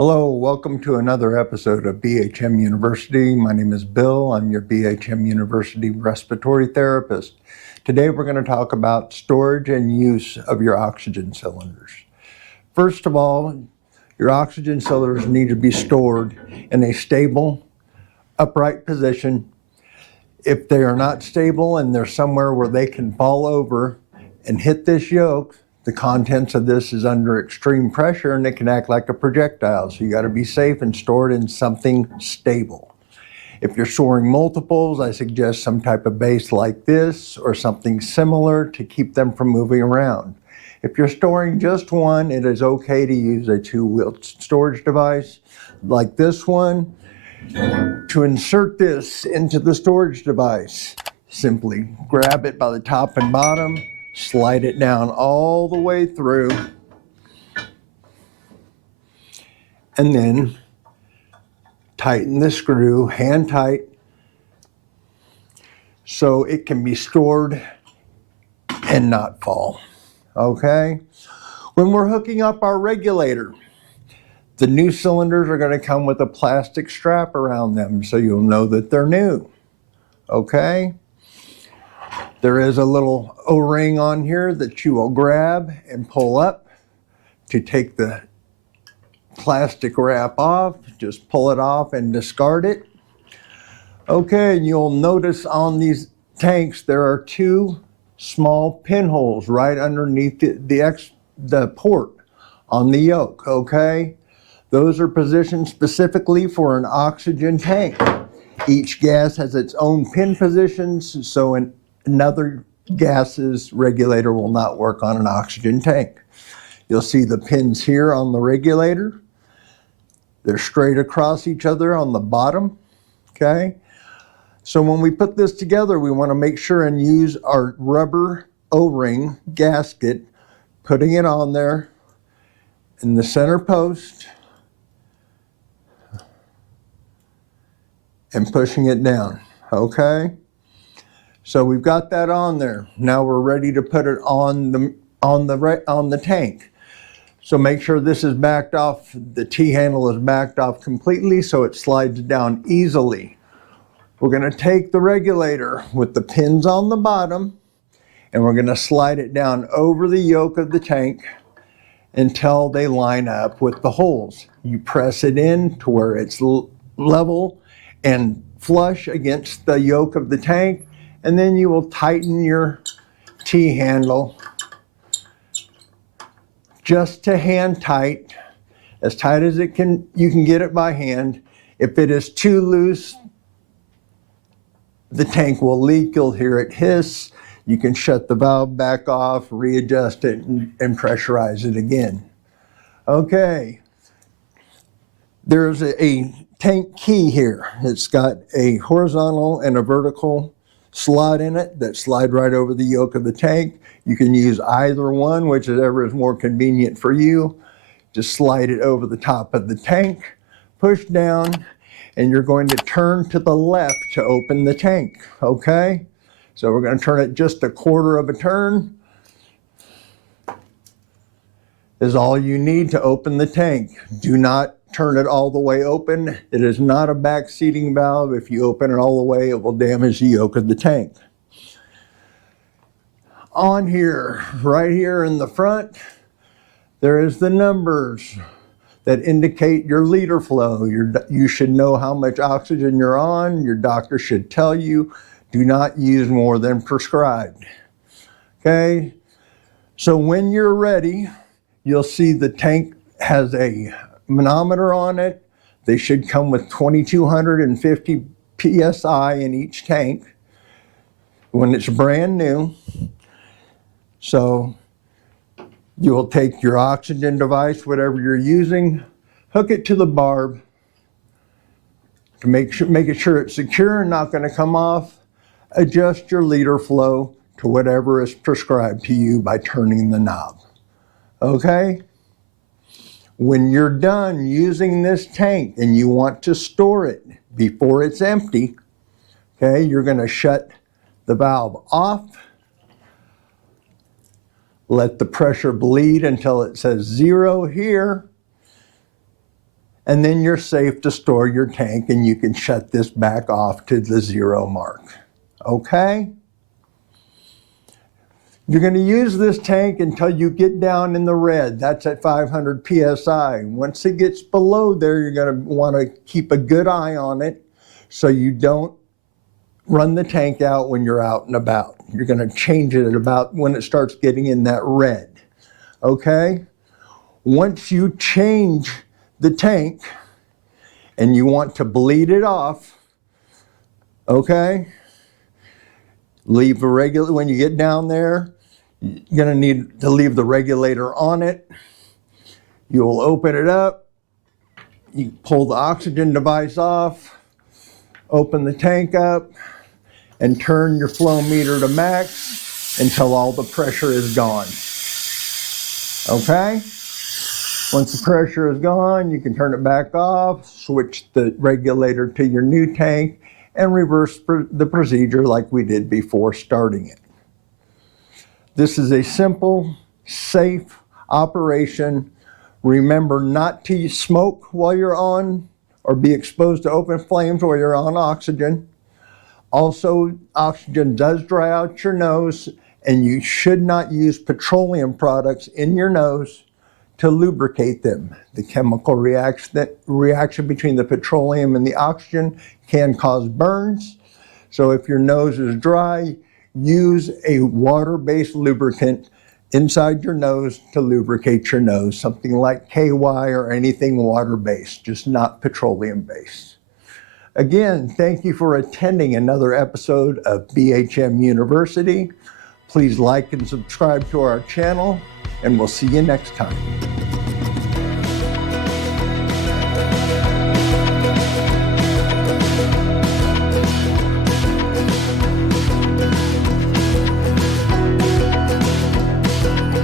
Hello, welcome to another episode of BHM University. My name is Bill. I'm your BHM University respiratory therapist. Today we're going to talk about storage and use of your oxygen cylinders. First of all, your oxygen cylinders need to be stored in a stable, upright position. If they are not stable and they're somewhere where they can fall over and hit this yoke, the contents of this is under extreme pressure and it can act like a projectile. So you got to be safe and store it in something stable. If you're storing multiples, I suggest some type of base like this or something similar to keep them from moving around. If you're storing just one, it is okay to use a two-wheeled storage device like this one. To insert this into the storage device, simply grab it by the top and bottom, slide it down all the way through, and then tighten the screw, hand tight, so it can be stored and not fall. Okay? When we're hooking up our regulator, the new cylinders are going to come with a plastic strap around them, so you'll know that they're new. Okay? There is a little O-ring on here that you will grab and pull up to take the plastic wrap off. Just pull it off and discard it. Okay, and you'll notice on these tanks there are two small pinholes right underneath the port on the yoke, okay? Those are positioned specifically for an oxygen tank. Each gas has its own pin positions, so another gas's regulator will not work on an oxygen tank. You'll see the pins here on the regulator. They're straight across each other on the bottom, okay? So when we put this together, we want to make sure and use our rubber O-ring gasket, putting it on there in the center post, and pushing it down, okay? So we've got that on there. Now we're ready to put it on the tank. So make sure this is backed off, the T-handle is backed off completely so it slides down easily. We're going to take the regulator with the pins on the bottom and we're going to slide it down over the yoke of the tank until they line up with the holes. You press it in to where it's level and flush against the yoke of the tank, and then you will tighten your T-handle just to hand tight, as tight as you can get it by hand. If it is too loose, the tank will leak, you'll hear it hiss. You can shut the valve back off, readjust it, and pressurize it again. Okay, there's a tank key here. It's got a horizontal and a vertical slot in it that slide right over the yoke of the tank. You can use either one, whichever is more convenient for you. Just slide it over the top of the tank, push down, and you're going to turn to the left to open the tank, okay? So we're going to turn it just a quarter of a turn. Is all you need to open the tank. Do not turn it all the way open. It is not a back seating valve. If you open it all the way, it will damage the yoke of the tank. On here, right here in the front, there is the numbers that indicate your liter flow. You should know how much oxygen you're on. Your doctor should tell you, do not use more than prescribed. Okay? So when you're ready, you'll see the tank has a manometer on it. They should come with 2,250 PSI in each tank when it's brand new. So you will take your oxygen device, whatever you're using, hook it to the barb to make sure it's secure and not going to come off. Adjust your liter flow to whatever is prescribed to you by turning the knob. Okay? When you're done using this tank and you want to store it before it's empty, okay, you're going to shut the valve off, let the pressure bleed until it says 0 here, and then you're safe to store your tank, and you can shut this back off to the 0 mark. Okay? You're going to use this tank until you get down in the red. That's at 500 psi. Once it gets below there, you're going to want to keep a good eye on it so you don't run the tank out when you're out and about. You're going to change it at about when it starts getting in that red. Okay? Once you change the tank and you want to bleed it off, okay? Leave the regulator, when you get down there, you're going to need to leave the regulator on it. You'll open it up. You pull the oxygen device off, open the tank up, and turn your flow meter to max until all the pressure is gone. Okay? Once the pressure is gone, you can turn it back off, switch the regulator to your new tank, and reverse the procedure like we did before starting it. This is a simple, safe operation. Remember not to smoke while you're on, or be exposed to open flames while you're on oxygen. Also, oxygen does dry out your nose, and you should not use petroleum products in your nose to lubricate them. The chemical reaction between the petroleum and the oxygen can cause burns. So if your nose is dry, use a water-based lubricant inside your nose to lubricate your nose, something like KY or anything water-based, just not petroleum-based. Again, thank you for attending another episode of BHM University. Please like and subscribe to our channel, and we'll see you next time.